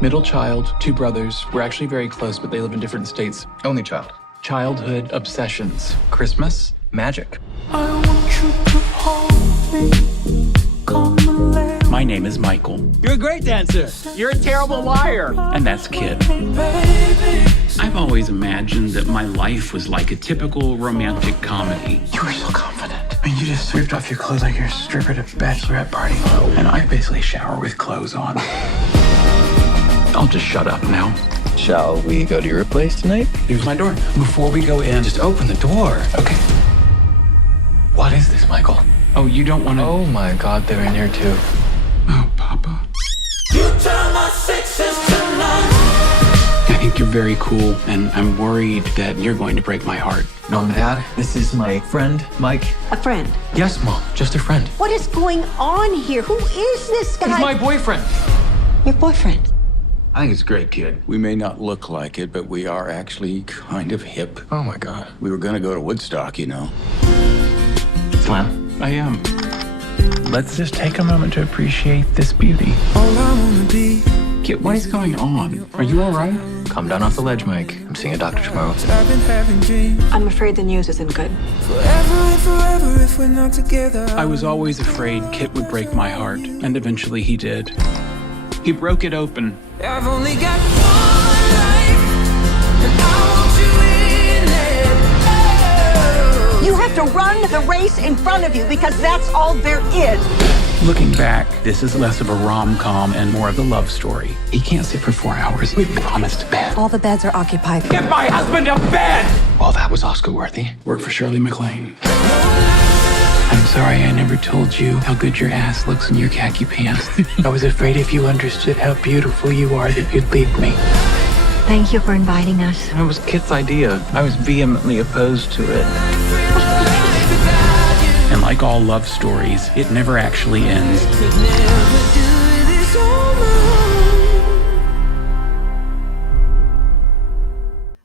Middle child, two brothers. We're actually very close, but they live in different states. Only child. Childhood obsessions. Christmas, Magic. I want you to hold me. Come and lay My name is Michael, You're a great dancer. You're a terrible liar. and that's Kid. baby. I've always imagined that my life was like a typical romantic comedy. You were so confident. I mean, you just ripped off your clothes like you're a stripper at a bachelorette party. And I basically shower with clothes on. I'll just shut up now. Shall we go to your place tonight? Here's my door. Before we go in, just open the door. Okay. What is this, Michael? Oh, you don't want to... Oh my God, they're in here too. Oh, Papa. You turn my sixes to nine. I think you're very cool, and I'm worried that you're going to break my heart. Mom and Dad, this is my friend, Mike. A friend. Yes, Mom. Just a friend. What is going on here? Who is this guy? He's my boyfriend. Your boyfriend. I think it's great, Kid. We may not look like it, but we are actually kind of hip. Oh my God. We were going to go to Woodstock, you know. Slam. I am. Let's just take a moment to appreciate this beauty. All I wanna be. Kid, what is going on? Are you all right? Come down off the ledge, Mike. I'm seeing a doctor tomorrow. I've been having dreams. I'm afraid the news isn't good. Forever and forever if we're not together. I was always afraid Kit would break my heart, and eventually he did. He broke it open. I've only got one life, and I want you in it. Oh. You have to run the race in front of you because that's all there is. Looking back, this is less of a rom-com and more of a love story. He can't sit for 4 hours. We promised bed. All the beds are occupied. Get my husband to bed. Well, that was Oscar-worthy. Worked for Shirley MacLaine. I'm sorry I never told you how good your ass looks in your khaki pants. I was afraid if you understood how beautiful you are that you'd leave me. Thank you for inviting us. It was Kit's idea. I was vehemently opposed to it. And like all love stories, it never actually ends. Could never do this alone.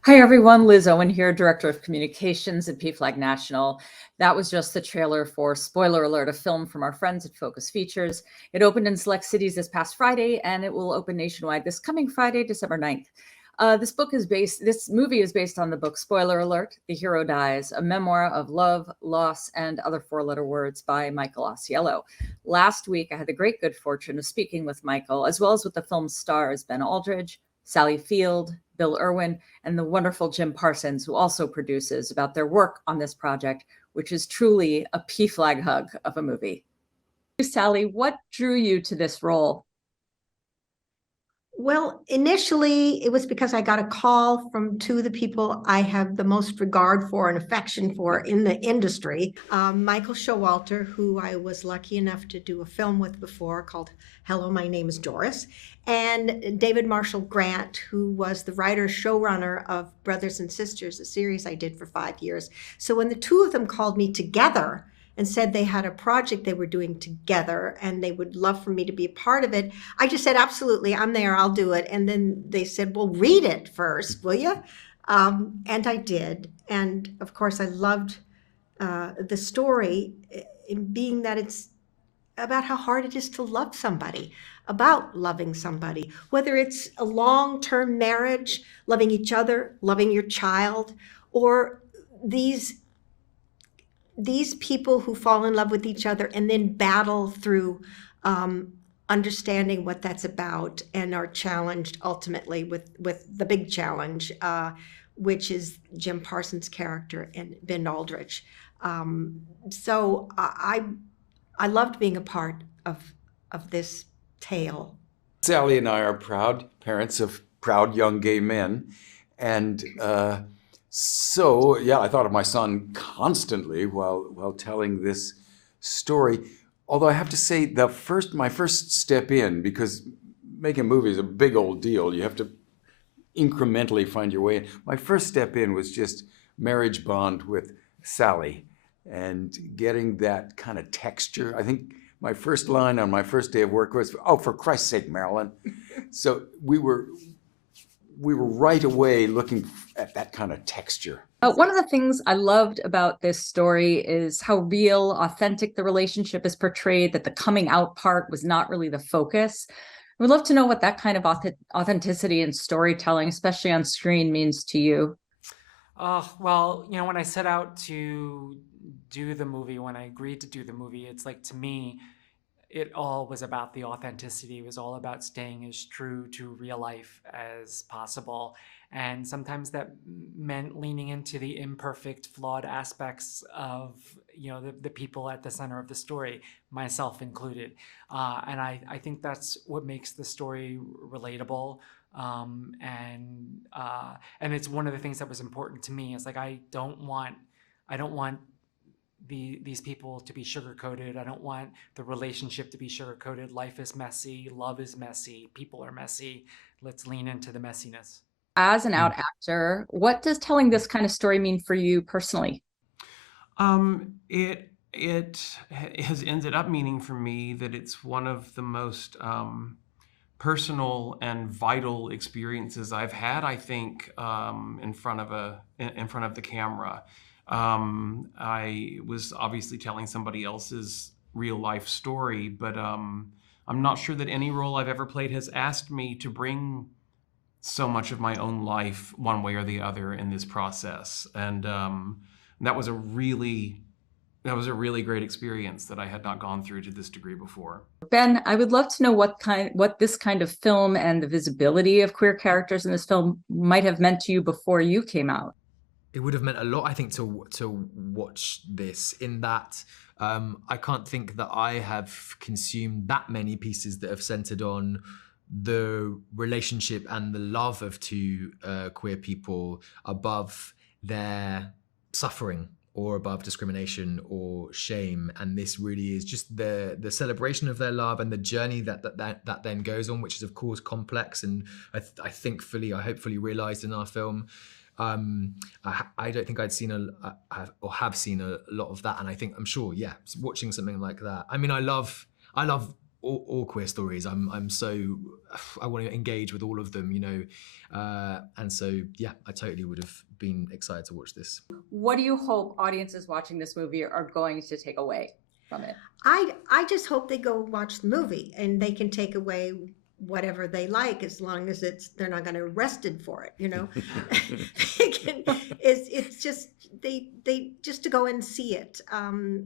Hi everyone, Liz Owen here, Director of Communications at PFLAG National. That was just the trailer for Spoiler Alert, a film from our friends at Focus Features. It opened in select cities this past Friday, and it will open nationwide this coming Friday, December 9th. This movie is based on the book Spoiler Alert, The Hero Dies, a memoir of love, loss, and other four-letter words by Michael Ausiello. Last week, I had the great good fortune of speaking with Michael, as well as with the film's stars, Ben Aldridge, Sally Field, Bill Irwin, and the wonderful Jim Parsons, who also produces, about their work on this project, which is truly a PFLAG hug of a movie. Sally, what drew you to this role? Well, initially, it was because I got a call from two of the people I have the most regard for and affection for in the industry. Michael Showalter, who I was lucky enough to do a film with before called Hello, My Name is Doris, and David Marshall Grant, who was the writer showrunner of Brothers and Sisters, a series I did for 5 years. So when the two of them called me together and said they had a project they were doing together and they would love for me to be a part of it, I just said, absolutely, I'm there, I'll do it. And then they said, well, read it first, will you? And I did. And of course, I loved the story in being that it's about how hard it is to love somebody, about loving somebody, whether it's a long-term marriage, loving each other, loving your child, or these people who fall in love with each other and then battle through understanding what that's about and are challenged ultimately with the big challenge, which is Jim Parsons' character and Ben Aldridge. So I loved being a part of this tale. Sally and I are proud parents of proud young gay men, and so, yeah, I thought of my son constantly while telling this story. Although I have to say, my first step in, because making a movie is a big old deal, you have to incrementally find your way in. My first step in was just marriage bond with Sally and getting that kind of texture. I think my first line on my first day of work was, "Oh, for Christ's sake, Marilyn." So we were right away looking at that kind of texture. One of the things I loved about this story is how real, authentic the relationship is portrayed, that the coming out part was not really the focus. We'd love to know what that kind of authenticity and storytelling, especially on screen, means to you. Well, when I set out to do the movie, when I agreed to do the movie, it's like, to me, it all was about the authenticity. It was all about staying as true to real life as possible. And sometimes that meant leaning into the imperfect, flawed aspects of, the people at the center of the story, myself included. And I think that's what makes the story relatable. And it's one of the things that was important to me. It's like, I don't want these people to be sugar-coated. I don't want the relationship to be sugar-coated. Life is messy, love is messy, people are messy. Let's lean into the messiness. As an out actor, what does telling this kind of story mean for you personally? It has ended up meaning for me that it's one of the most personal and vital experiences I've had, I think, in front of the camera. I was obviously telling somebody else's real life story, but I'm not sure that any role I've ever played has asked me to bring so much of my own life one way or the other in this process. And that was a really great experience that I had not gone through to this degree before. Ben, I would love to know what this kind of film and the visibility of queer characters in this film might have meant to you before you came out. It would have meant a lot, I think, to watch this, in that I can't think that I have consumed that many pieces that have centered on the relationship and the love of two queer people above their suffering or above discrimination or shame. And this really is just the celebration of their love and the journey that then goes on, which is of course complex and I hopefully realized in our film. I don't think I'd seen have seen a lot of that, and I'm sure, watching something like that. I mean, I love all queer stories. I want to engage with all of them, and so I totally would have been excited to watch this. What do you hope audiences watching this movie are going to take away from it? I just hope they go watch the movie and they can take away whatever they like, as long as they're not going to arrested for it, it's just they just to go and see it.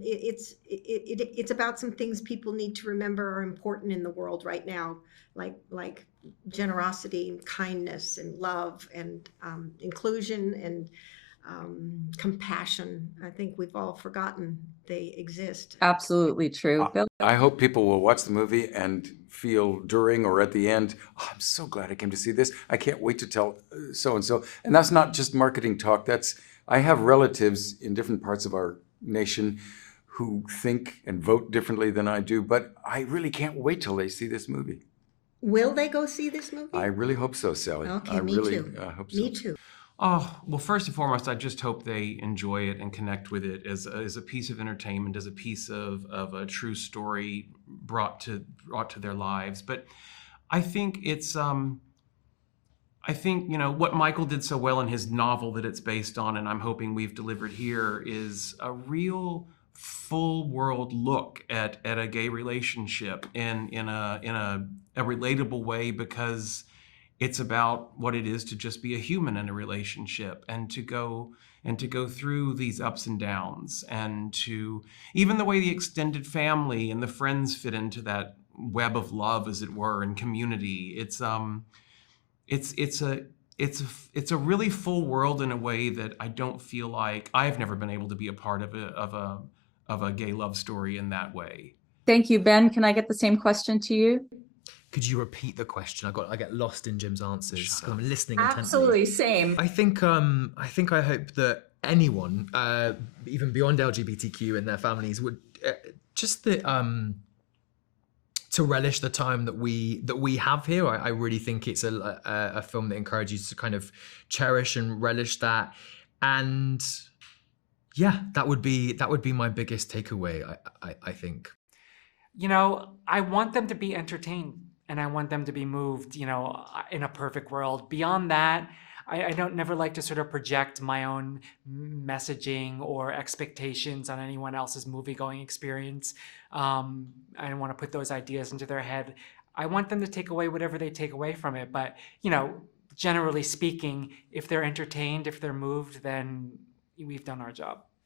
It's about some things people need to remember are important in the world right now, like generosity and kindness and love and inclusion and compassion. I think we've all forgotten they exist. Absolutely true. Bill? I hope people will watch the movie and feel during or at the end, I'm so glad I came to see this. I can't wait to tell so-and-so. And that's not just marketing talk. I have relatives in different parts of our nation who think and vote differently than I do, but I really can't wait till they see this movie. Will they go see this movie? I really hope so, Sally. Okay, I me really too. hope so. Me too. Oh, well, first and foremost, I just hope they enjoy it and connect with it as a piece of entertainment, as a piece of a true story brought to their lives. But I think it's, what Michael did so well in his novel that it's based on, and I'm hoping we've delivered here, is a real full world look at a gay relationship in a relatable way, because it's about what it is to just be a human in a relationship and to go through these ups and downs, and to even the way the extended family and the friends fit into that web of love, as it were, and community. It's a really full world in a way that I don't feel like I've never been able to be a part of a gay love story in that way. Thank you, Ben. Can I get the same question to you? Could you repeat the question? I get lost in Jim's answers. I'm listening intently. Absolutely, same. I think I hope that anyone, even beyond LGBTQ and their families, would to relish the time that we have here. I really think it's a film that encourages you to kind of cherish and relish that, and that would be my biggest takeaway. I think. I want them to be entertained. And I want them to be moved, in a perfect world. Beyond that, I don't never like to sort of project my own messaging or expectations on anyone else's movie-going experience. I don't want to put those ideas into their head. I want them to take away whatever they take away from it. But, generally speaking, if they're entertained, if they're moved, then we've done our job.